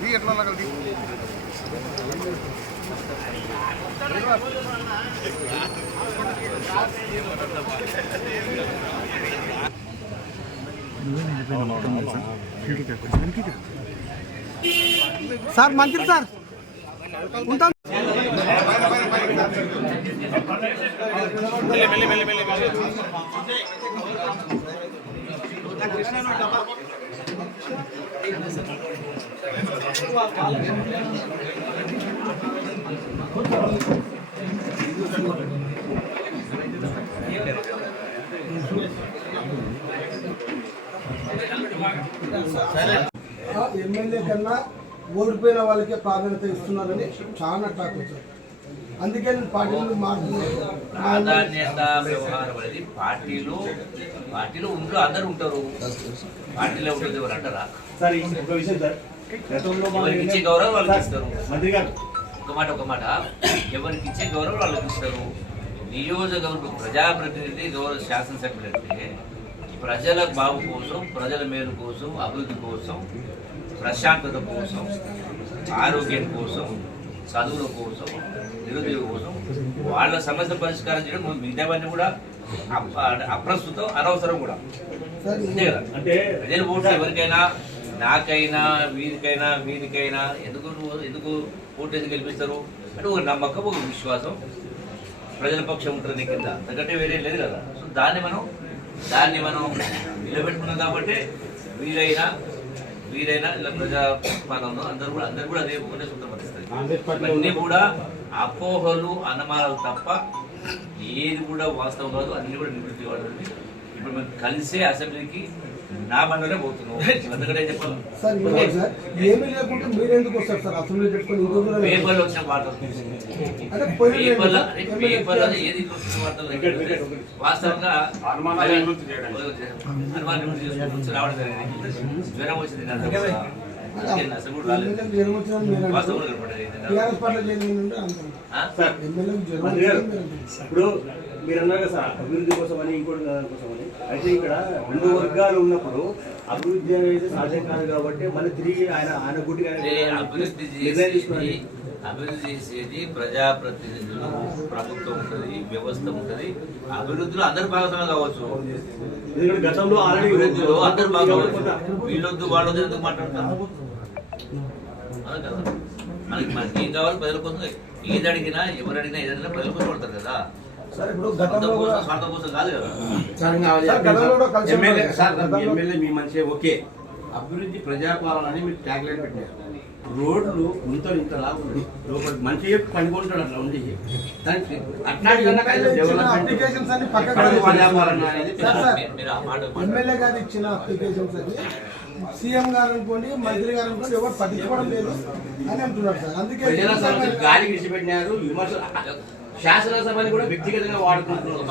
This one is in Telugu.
दी ఎట్లా లగల్ दी సార్ మంత్రి సార్ ఉంటాను మెల్లి మెల్లి మెల్లి మెల్లి ఎమ్మెల్యే కన్నా ఓడిపోయిన వాళ్ళకే ప్రాధాన్యత ఇస్తున్నారని చాలా టాక్ వచ్చారు అందుకే పార్టీలు ప్రాధాన్యత వ్యవహారం అనేది పార్టీలో పార్టీలో ఉంటూ అందరు ఉంటారు. పార్టీలో ఉంటుంది ఎవరు అంటారా? సార్ ఇంకొక విషయం సార్. ఎవరికి ఇచ్చే గౌరవం వాళ్ళకి ఇస్తారు. మంత్రి గారు. ఒక మాట ఒక మాట. ఎవరికి ఇచ్చే గౌరవం వాళ్ళకి ఇస్తారు. నియోజకవర్గ ప్రజాప్రతినిధి గౌరవ శాసనసభ్యులు అంటే ప్రజల బాగు కోసం ప్రజల మేలు కోసం అభివృద్ధి కోసం ప్రశాంతత కోసం ఆరోగ్యం కోసం చదువుల కోసం నిరుద్యోగం కోసం వాళ్ళ సమస్య పరిష్కారం చేయడం మిగతావన్నీ కూడా అప- అప్రస్తుతం అనవసరం కూడా. సార్ అంతే కదా? అంటే ప్రజలు ఓటు ఎవరికైనా నాకైనా వీరికైనా వీరికైనా ఎందుకు ఎందుకు ఓటు ఎందుకు గెలిపిస్తారు? అంటే ఒక నమ్మకం ఒక విశ్వాసం ప్రజల పక్షం ఉంటుంది కింద. అంతకంటే వేరే లేదు కదా. సో దాన్ని మనం దాన్ని మనం నిలబెట్టుకున్నాం కాబట్టి వీరైనా వీరైనా ఇలా ప్రజా పాలనలో అందరూ కూడా అందరూ కూడా అదే ఒకటే సూత్రం పట్టిస్తారు ఇవన్నీ కూడా అపోహలు అనుమానాలు తప్ప ఏది కూడా వాస్తవం కాదు. అన్ని కూడా నివృత్తి కావాలి ఇప్పుడు మేము కలిసే అసెంబ్లీకి నా బండలే పోతున్నాం ఎందుకంటే చెప్పాలి సార్ ఇంకోటి సార్ ఏమీ లేకుంటే మీరెందుకు వస్తారు సార్? అసెంబ్లీ పెట్టుకొని ఇంకో కూడా లేదు. పేపర్లో వచ్చిన వార్తలు అంటే పోయిన పేపర్లో లేదు. అరే ఎమ్మెల్యే పేపర్లో ఏది వచ్చిన వార్తలు వాస్తవంగా అనుమానాలు నివృత్తి చేసుకుంటూ రావడం జరిగింది జ్వరం వచ్చింది ఇప్పుడు మీరు అన్నారు కదా సార్ అభివృద్ధి కోసమని ఇంకోటి దాని కోసమని అయితే ఇక్కడ రెండు వర్గాలు ఉన్నప్పుడు అభివృద్ధి అనేది సాధ్యం కాదు కాబట్టి మళ్ళీ తిరిగి ఆయన ఆయన అభివృద్ధి నిర్ణయం అభివృద్ధి చేసేది ప్రజాప్రతినిధులు ప్రభుత్వం ఉంటుంది వ్యవస్థ ఉంటుంది. అభివృద్ధిలో అందరు భాగస్వామ్యం కావచ్చు. ఎందుకంటే గతంలో ఆల్రెడీ అభివృద్ధిలో అందరు భాగస్వామ్యం వీళ్ళొద్దు వాళ్ళొద్దు ఎందుకు మాట్లాడతారు? అదే కదా. మనకి మనకి ఏం కావాలి? ప్రజల కోసం ఏది అడిగినా ఎవరు అడిగినా ఏదైనా ప్రజల కోసం పడతారు కదా. సార్ ఇప్పుడు స్వార్థం గతంలో స్వార్థం కోసం కాదు కదా. ఎమ్మెల్యే మీ మనిషి ఓకే. అభివృద్ధి ప్రజాపాలన అని మీరు ట్యాగ్ లైన్ పెట్టారు రోడ్లు గుంతలు ఇంతలా ఉంది లోపల మంచి పండుకుంటాడు అట్లా ఉంది. దానికి అట్లాంటి ఎమ్మెల్యే గారు ఇచ్చిన అప్లికేషన్స్ అన్ని సీఎం గారు అనుకోండి మంత్రి గారు అనుకోండి ఎవరు పట్టించుకోవడం లేదు అని అంటున్నారు సార్. అందుకే గాలి విడిచిపెట్టినారు విమర్శలు శాసనసభని కూడా వ్యక్తిగతంగా వాడుకుంటున్నారు.